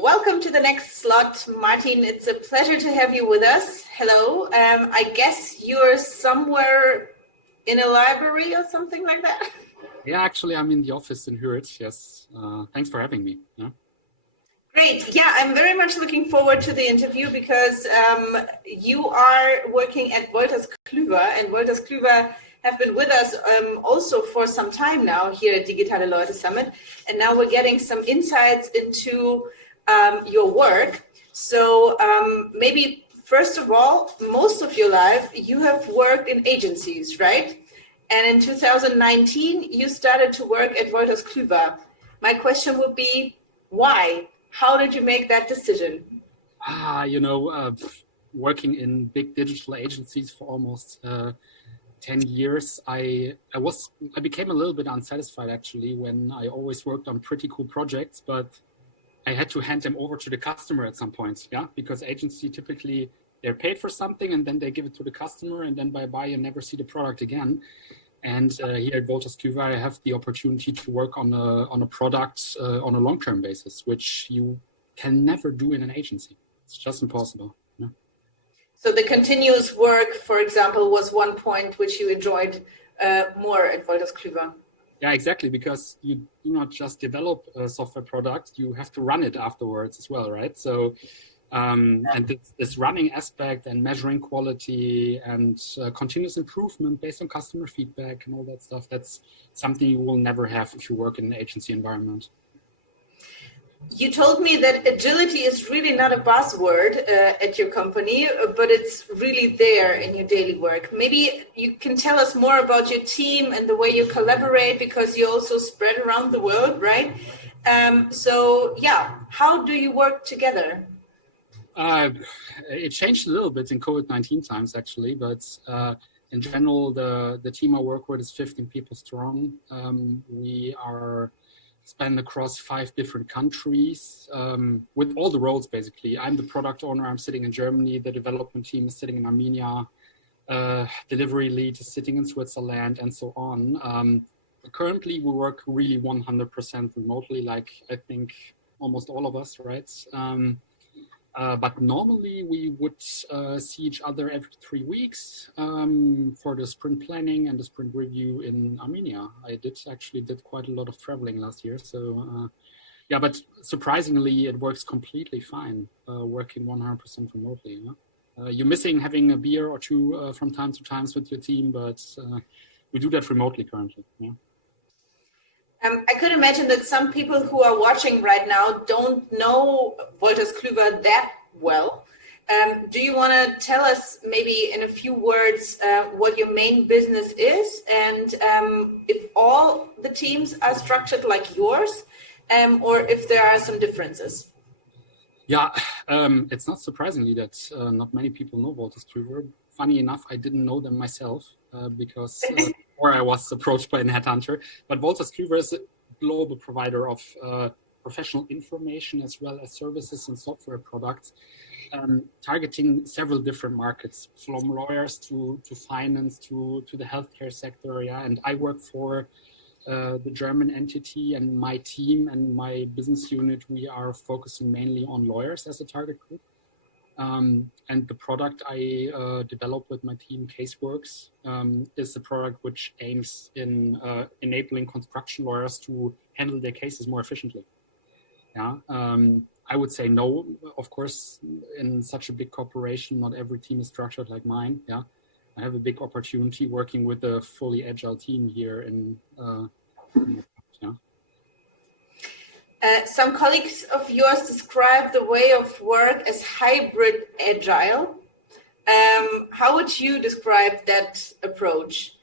Welcome to the next slot, Martin. It's a pleasure to have you with us. Hello. I guess you're somewhere in a library or something like that? Yeah, actually, I'm in the office in Hürth. Yes. Thanks for having me. Yeah. Great. Yeah, I'm very much looking forward to the interview because you are working at Wolters Kluwer, and Wolters Kluwer have been with us also for some time now here at Digitale Leute Summit. And now we're getting some insights into your work. So maybe first of all, most of your life, you have worked in agencies, right? And in 2019, you started to work at Wolters Kluwer. My question would be, why? How did you make that decision? Working in big digital agencies for almost 10 years, I became a little bit unsatisfied actually when I always worked on pretty cool projects, but I had to hand them over to the customer at some point, yeah, because agency typically they're paid for something and then they give it to the customer and then bye-bye, you never see the product again. And here at Wolters Kluwer, I have the opportunity to work on a product on a long-term basis, which you can never do in an agency. It's just impossible. Yeah. So the continuous work, for example, was one point which you enjoyed more at Wolters Kluwer. Yeah, exactly, because you do not just develop a software product, you have to run it afterwards as well, right? So, and this running aspect and measuring quality and continuous improvement based on customer feedback and all that stuff, that's something you will never have if you work in an agency environment. You told me that agility is really not a buzzword at your company, but it's really there in your daily work. Maybe you can tell us more about your team and the way you collaborate, because you also spread around the world, right? So yeah, how do you work together? It changed a little bit in COVID-19 times, actually, but in general, the team I work with is 15 people strong. We are span across 5 different countries with all the roles, basically. I'm the product owner, I'm sitting in Germany, the development team is sitting in Armenia, delivery lead is sitting in Switzerland, and so on. Currently, we work really 100% remotely, like I think almost all of us, right? But normally we would see each other every 3 weeks for the sprint planning and the sprint review in Armenia. I did quite a lot of traveling last year. So yeah, but surprisingly, it works completely fine working 100% remotely. Yeah? You're missing having a beer or two from time to time with your team, but we do that remotely currently. Yeah. I could imagine that some people who are watching right now don't know Wolters Kluwer that well. Do you want to tell us maybe in a few words what your main business is, and if all the teams are structured like yours, or if there are some differences? Yeah, it's not surprisingly that not many people know Wolters Kluwer. Funny enough, I didn't know them myself because before I was approached by a headhunter. But Wolters Kluwer is a global provider of professional information as well as services and software products, targeting several different markets, from lawyers to finance to the healthcare sector. Yeah, and I work for the German entity, and my team and my business unit, we are focusing mainly on lawyers as a target group. And the product I developed with my team, Caseworks, is a product which aims in enabling construction lawyers to handle their cases more efficiently. Yeah, I would say no, of course, in such a big corporation, not every team is structured like mine. Yeah, I have a big opportunity working with a fully agile team here in yeah. Some colleagues of yours describe the way of work as hybrid agile. How would you describe that approach?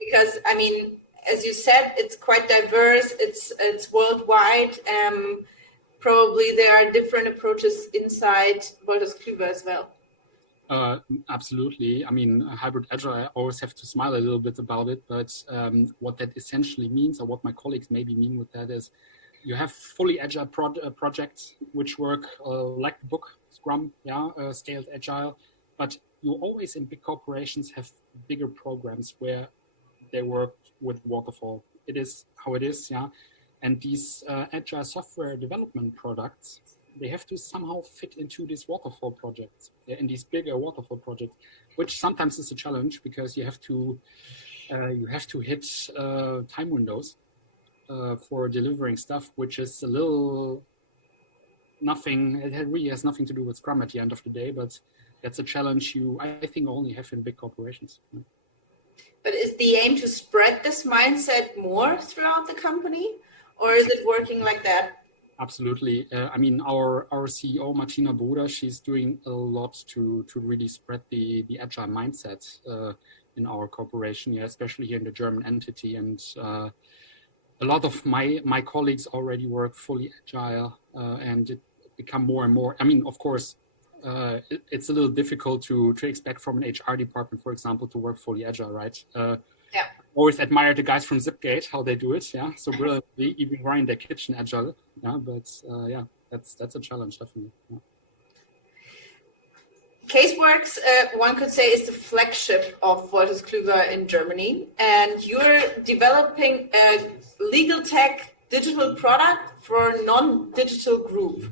Because, I mean, as you said, it's quite diverse, it's worldwide. Probably there are different approaches inside Wolters Kluwer as well. Absolutely. I mean, hybrid agile, I always have to smile a little bit about it, but what that essentially means, or what my colleagues maybe mean with that, is you have fully agile projects which work like the book, Scrum, yeah, scaled agile, but you always in big corporations have bigger programs where they work with waterfall. It is how it is, yeah. And these agile software development products they have to somehow fit into these waterfall projects, in these bigger waterfall projects, which sometimes is a challenge because you have to hit time windows for delivering stuff, which is a little nothing. It really has nothing to do with Scrum at the end of the day, but that's a challenge I think only have in big corporations. But is the aim to spread this mindset more throughout the company, or is it working like that? Absolutely. I mean, our CEO, Martina Bruder, she's doing a lot to really spread the agile mindset in our corporation, especially here in the German entity. And a lot of my colleagues already work fully agile, and it become more and more. I mean, of course, it's a little difficult to expect from an HR department, for example, to work fully agile, right? Always admire the guys from Zipgate, how they do it, so brilliantly, even running their kitchen agile, but that's a challenge, definitely. Caseworks, one could say, is the flagship of Wolters Kluwer in Germany, and you're developing a legal tech digital product for a non-digital group.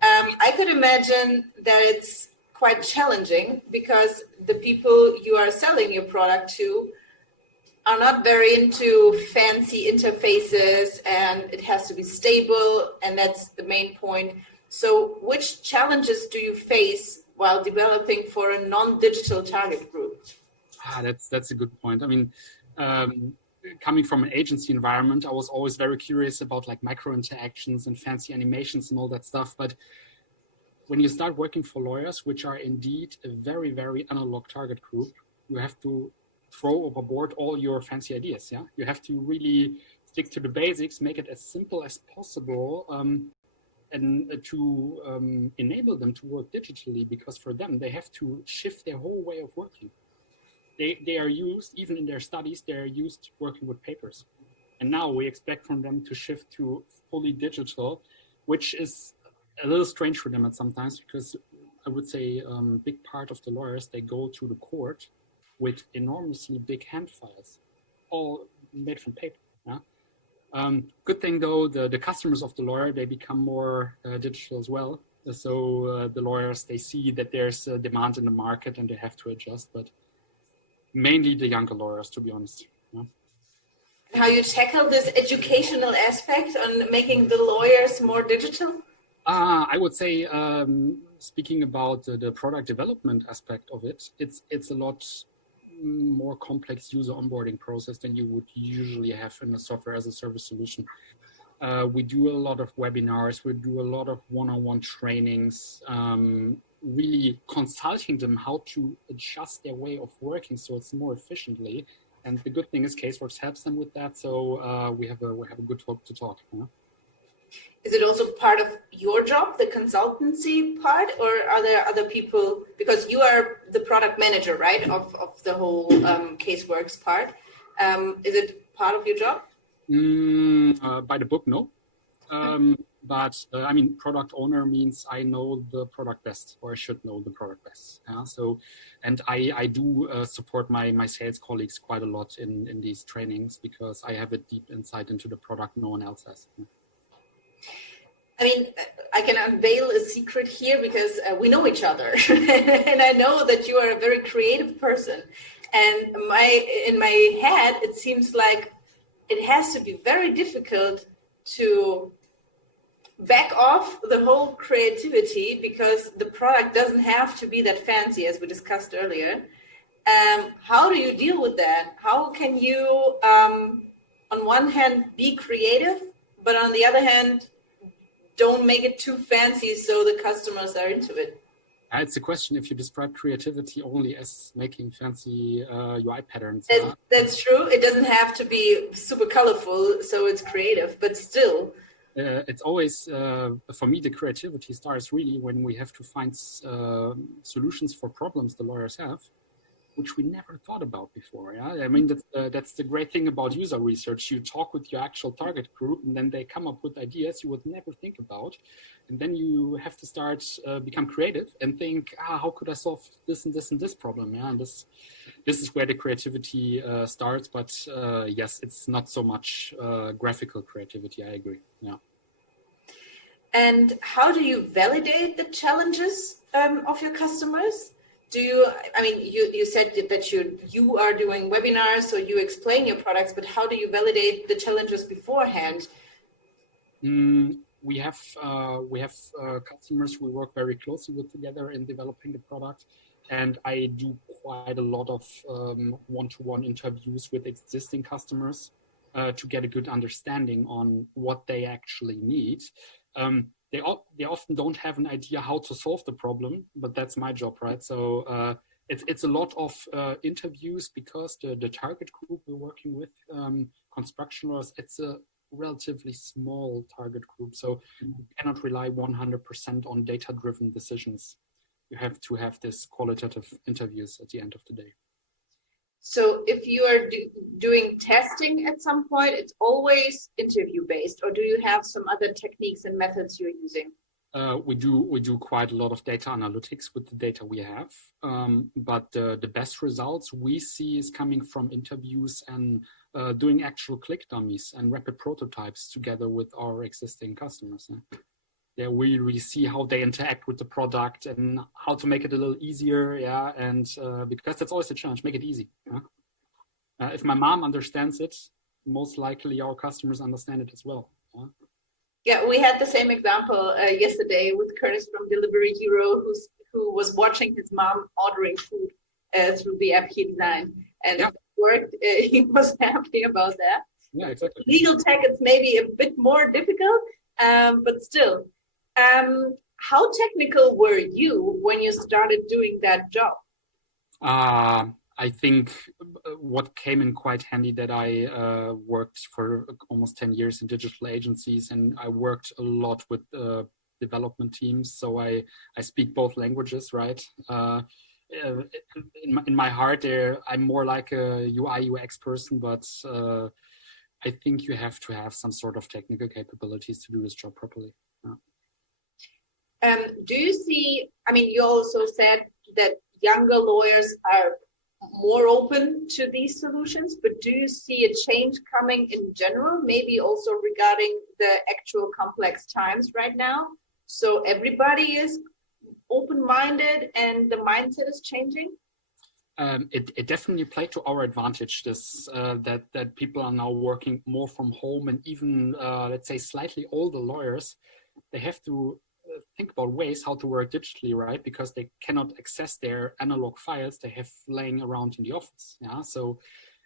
I could imagine that it's quite challenging because the people you are selling your product to are not very into fancy interfaces, and it has to be stable, and that's the main point. So which challenges do you face while developing for a non-digital target group? That's a good point. I mean, coming from an agency environment, I was always very curious about like micro interactions and fancy animations and all that stuff. But when you start working for lawyers, which are indeed a very, very analog target group, you have to throw overboard all your fancy ideas. You have to really stick to the basics, make it as simple as possible, and to enable them to work digitally, because for them, they have to shift their whole way of working. They are used, even in their studies, they are used working with papers. And now we expect from them to shift to fully digital, which is a little strange for them at sometimes, because I would say a big part of the lawyers, they go to the court with enormously big hand files, all made from paper. Good thing though, the customers of the lawyer, they become more digital as well. So the lawyers, they see that there's a demand in the market and they have to adjust, but mainly the younger lawyers, to be honest. How you tackle this educational aspect on making the lawyers more digital? I would say, speaking about the product development aspect of it, it's a lot more complex user onboarding process than you would usually have in a software as a service solution. We do a lot of webinars, we do a lot of one-on-one trainings, really consulting them how to adjust their way of working so it's more efficiently. And the good thing is Caseworks helps them with that, so we have a good hope to talk. Is it also part of your job, the consultancy part, or are there other people, because you are the product manager, right, of the whole Caseworks part. Is it part of your job? By the book, no. But I mean, product owner means I know the product best, or I should know the product best. So, and I do support my sales colleagues quite a lot in these trainings, because I have a deep insight into the product no one else has. I mean, I can unveil a secret here, because we know each other, and I know that you are a very creative person. And in my head, it seems like it has to be very difficult to back off the whole creativity, because the product doesn't have to be that fancy, as we discussed earlier. How do you deal with that? How can you, on one hand, be creative, but on the other hand, don't make it too fancy so the customers are into it? It's a question if you describe creativity only as making fancy UI patterns. That's true. It doesn't have to be super colorful, so it's creative, but still. It's always, for me, the creativity starts really when we have to find solutions for problems the lawyers have, which we never thought about before. I mean, that's the great thing about user research. You talk with your actual target group, and then they come up with ideas you would never think about. And then you have to start, become creative and think, how could I solve this and this and this problem? And this is where the creativity starts. But yes, it's not so much graphical creativity. I agree. And how do you validate the challenges of your customers? You said that you are doing webinars, so you explain your products, but how do you validate the challenges beforehand? We have customers we work very closely with together in developing the product, and I do quite a lot of one-to-one interviews with existing customers to get a good understanding on what they actually need. They often don't have an idea how to solve the problem, but that's my job, right? So it's a lot of interviews because the target group we're working with, constructioners, it's a relatively small target group. So you cannot rely 100% on data-driven decisions. You have to have this qualitative interviews at the end of the day. So if you are doing testing at some point, it's always interview-based, or do you have some other techniques and methods you're using? We do quite a lot of data analytics with the data we have, but the best results we see is coming from interviews and doing actual click dummies and rapid prototypes together with our existing customers. Yeah, we really see how they interact with the product and how to make it a little easier. Yeah, and because that's always a challenge, make it easy. Yeah? If my mom understands it, most likely our customers understand it as well. Yeah? Yeah, we had the same example yesterday with Curtis from Delivery Hero, who was watching his mom ordering food through the app he designed, and it worked. He was happy about that. Yeah, exactly. Legal tech, it's maybe a bit more difficult, but still. How technical were you when you started doing that job? I think what came in quite handy that I worked for almost 10 years in digital agencies, and I worked a lot with development teams. So I speak both languages, right? In my heart, I'm more like a UI UX person, but I think you have to have some sort of technical capabilities to do this job properly. Do you see, you also said that younger lawyers are more open to these solutions, but do you see a change coming in general, maybe also regarding the actual complex times right now? So everybody is open-minded and the mindset is changing? It definitely played to our advantage, this that people are now working more from home, and even, let's say, slightly older lawyers, they have to think about ways how to work digitally, right? Because they cannot access their analog files they have laying around in the office. Yeah. So,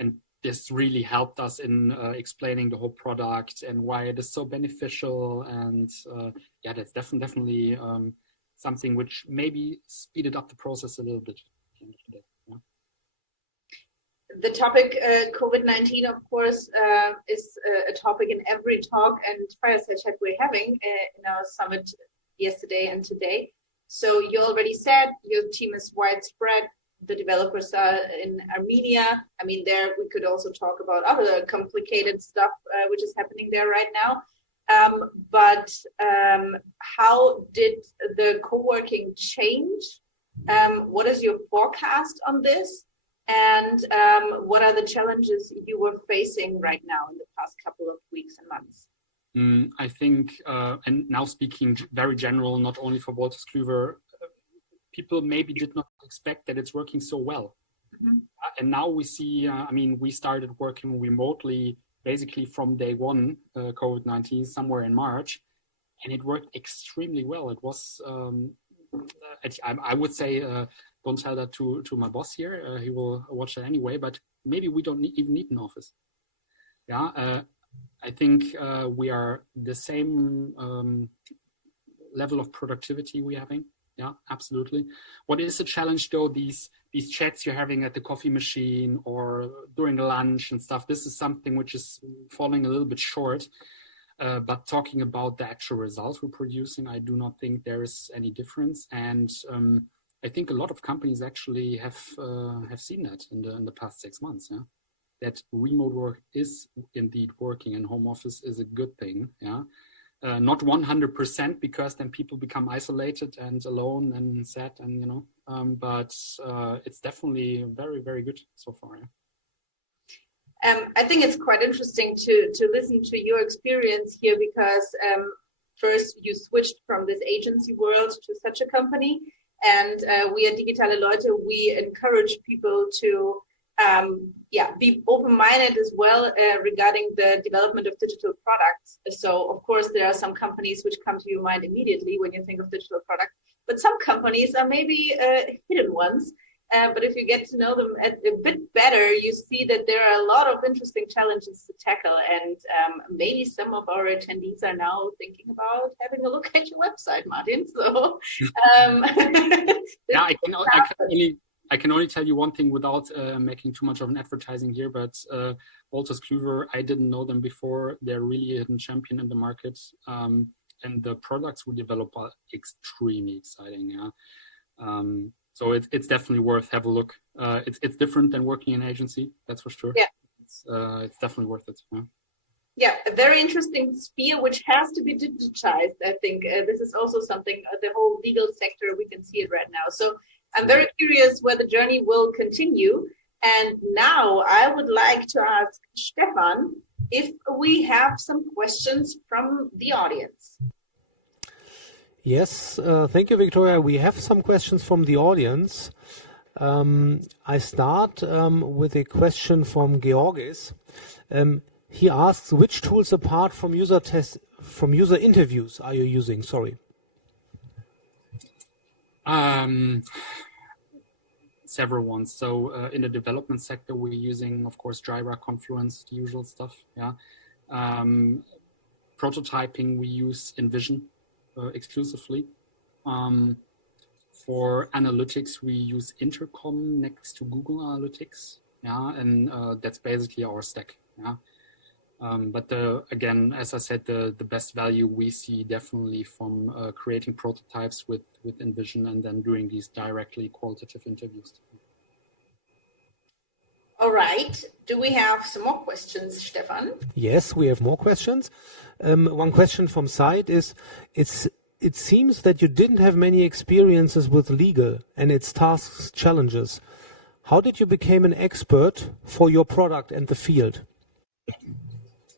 and this really helped us in explaining the whole product and why it is so beneficial. And that's definitely something which maybe speeded up the process a little bit. Yeah. The topic COVID-19, of course, is a topic in every talk and fireside chat we're having in our summit yesterday and today. So you already said your team is widespread. The developers are in Armenia. There we could also talk about other complicated stuff which is happening there right now. But how did the co-working change? What is your forecast on this? And what are the challenges you were facing right now in the past couple of weeks and months? I think, and now speaking very general, not only for Wolters Kluwer, people maybe did not expect that it's working so well. Mm-hmm. And now we see, we started working remotely basically from day one, COVID-19, somewhere in March, and it worked extremely well. It was, I would say, don't tell that to my boss here. He will watch that anyway, but maybe we don't even need an office. Yeah. I think we are the same level of productivity we're having. Yeah, absolutely. What is a challenge though, these chats you're having at the coffee machine or during lunch and stuff, this is something which is falling a little bit short. But talking about the actual results we're producing, I do not think there is any difference. And I think a lot of companies actually have seen that in the past 6 months. Yeah? That remote work is indeed working, and home office is a good thing. Yeah, not 100% because then people become isolated and alone and sad, and but it's definitely very, very good so far. Yeah? I think it's quite interesting to listen to your experience here because first you switched from this agency world to such a company. And we at Digitale Leute, we encourage people to be open-minded as well regarding the development of digital products. So, of course, there are some companies which come to your mind immediately when you think of digital products, but some companies are maybe hidden ones. But if you get to know them a bit better, you see that there are a lot of interesting challenges to tackle. And maybe some of our attendees are now thinking about having a look at your website, Martin. So, yeah, I can only tell you one thing without making too much of an advertising here, but Wolters Kluwer, I didn't know them before. They're really a hidden champion in the market. And the products we develop are extremely exciting. Yeah. So it's definitely worth have a look. It's different than working in an agency, that's for sure. Yeah. It's definitely worth it. Yeah. Yeah, a very interesting sphere which has to be digitized. I think this is also something, the whole legal sector, we can see it right now. So I'm very curious where the journey will continue. And now I would like to ask Stefan if we have some questions from the audience. Yes, thank you, Victoria. We have some questions from the audience. I start with a question from Georgis. He asks, which tools apart from user interviews are you using? Sorry. Several ones. So in the development sector, we're using, of course, Jira, Confluence, the usual stuff. Yeah. Prototyping, we use InVision exclusively. For analytics, we use Intercom next to Google Analytics. Yeah, and that's basically our stack. Yeah. But again, as I said, the best value we see definitely from creating prototypes with InVision and then doing these directly qualitative interviews. All right. Do we have some more questions, Stefan? Yes, we have more questions. One question from side is, it seems that you didn't have many experiences with legal and its tasks, challenges. How did you become an expert for your product and the field?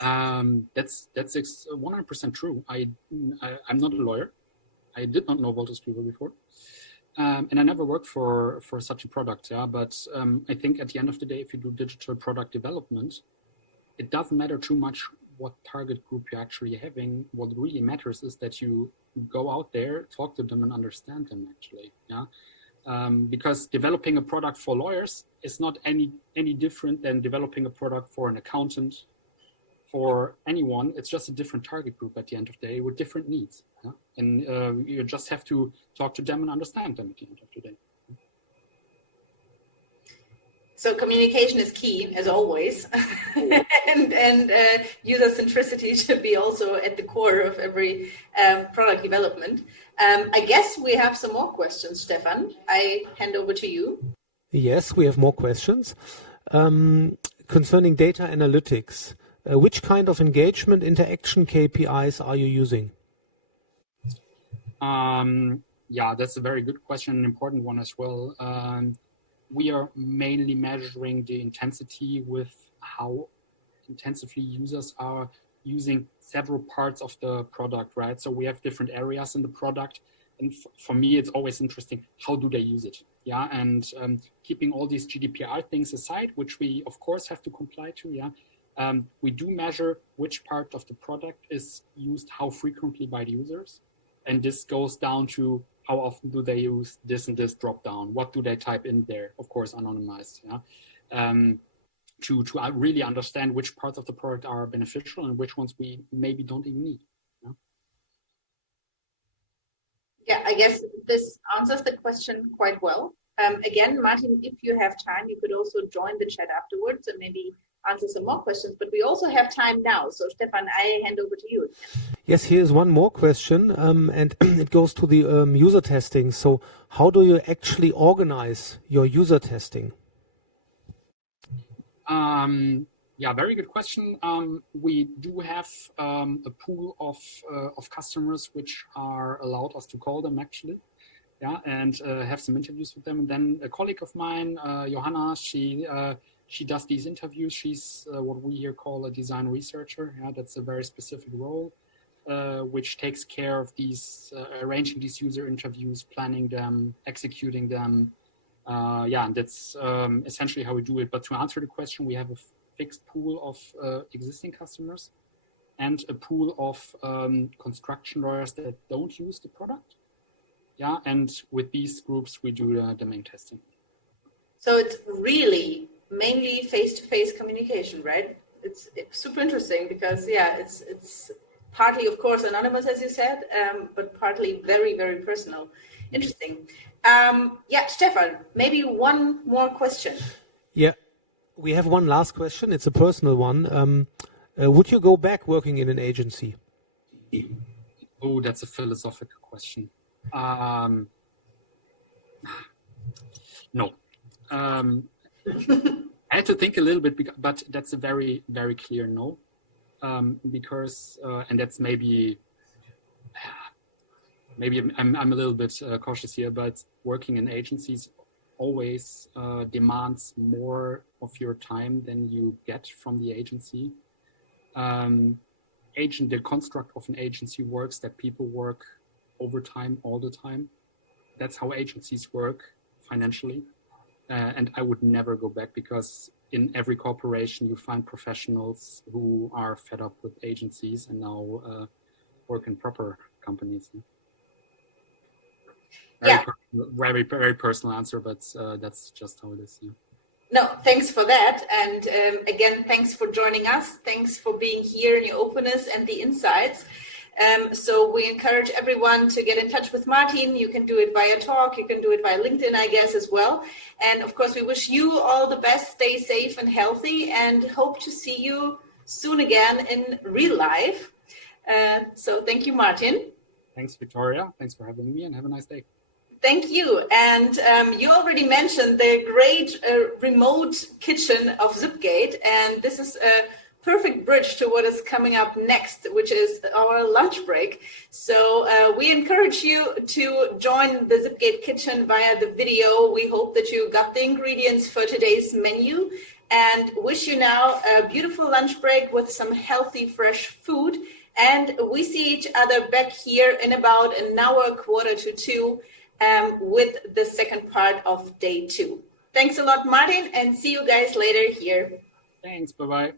That's 100% true. I'm not a lawyer. I did not know Wolters Kluwer before, and I never worked for such a product. Yeah, but I think at the end of the day, if you do digital product development, it doesn't matter too much what target group you're actually having. What really matters is that you go out there, talk to them, and understand them. Actually, yeah. Because developing a product for lawyers is not any different than developing a product for an accountant. For anyone, it's just a different target group at the end of the day with different needs. Yeah? And you just have to talk to them and understand them at the end of the day. So communication is key, as always, and user centricity should be also at the core of every product development. I guess we have some more questions, Stefan. I hand over to you. Yes, we have more questions. Concerning data analytics, which kind of engagement interaction KPIs are you using? Yeah, that's a very good question, an important one as well. We are mainly measuring the intensity with how intensively users are using several parts of the product, right? So we have different areas in the product. And for me, it's always interesting, how do they use it? Yeah, and keeping all these GDPR things aside, which we, of course, have to comply to, yeah. We do measure which part of the product is used how frequently by the users. And this goes down to how often do they use this and this drop down? What do they type in there? Of course, anonymized. Yeah? To really understand which parts of the product are beneficial and which ones we maybe don't even need. Yeah? Yeah, I guess this answers the question quite well. Again, Martin, if you have time, you could also join the chat afterwards and maybe answer some more questions, but we also have time now. So Stefan, I hand over to you. Yes, here's one more question, and it goes to the user testing. So how do you actually organize your user testing? Yeah, very good question. We do have a pool of customers which are allowed us to call them actually. Yeah, and have some interviews with them. And then a colleague of mine, Johanna, she does these interviews. She's what we here call a design researcher. Yeah, that's a very specific role. which takes care of these, arranging these user interviews, planning them, executing them. And that's essentially how we do it. But to answer the question, we have a fixed pool of existing customers and a pool of construction lawyers that don't use the product. Yeah, and with these groups, we do the domain testing. So it's really mainly face-to-face communication, right? It's super interesting because, it's partly, of course, anonymous, as you said, but partly very, very personal. Interesting. Stefan, maybe one more question. Yeah, we have one last question. It's a personal one. Would you go back working in an agency? Oh, that's a philosophical question. No. I had to think a little bit, but that's a very, very clear no. Because, and that's maybe I'm a little bit cautious here, but working in agencies always demands more of your time than you get from the agency. The construct of an agency works that people work overtime all the time. That's how agencies work financially. And I would never go back because in every corporation you find professionals who are fed up with agencies and now work in proper companies. Very, very personal answer, but that's just how it is. Yeah. No, thanks for that. And again, thanks for joining us. Thanks for being here and your openness and the insights. So we encourage everyone to get in touch with Martin. You can do it via talk. You can do it via LinkedIn, I guess, as well. And of course, we wish you all the best. Stay safe and healthy and hope to see you soon again in real life. So thank you, Martin. Thanks, Victoria. Thanks for having me and have a nice day. Thank you. And you already mentioned the great remote kitchen of Zipgate. And this is a perfect bridge to what is coming up next, which is our lunch break. So we encourage you to join the Zipgate kitchen via the video. We hope that you got the ingredients for today's menu and wish you now a beautiful lunch break with some healthy, fresh food. And we see each other back here in about an hour, 1:45, with the second part of day 2. Thanks a lot, Martin, and see you guys later here. Thanks. Bye-bye.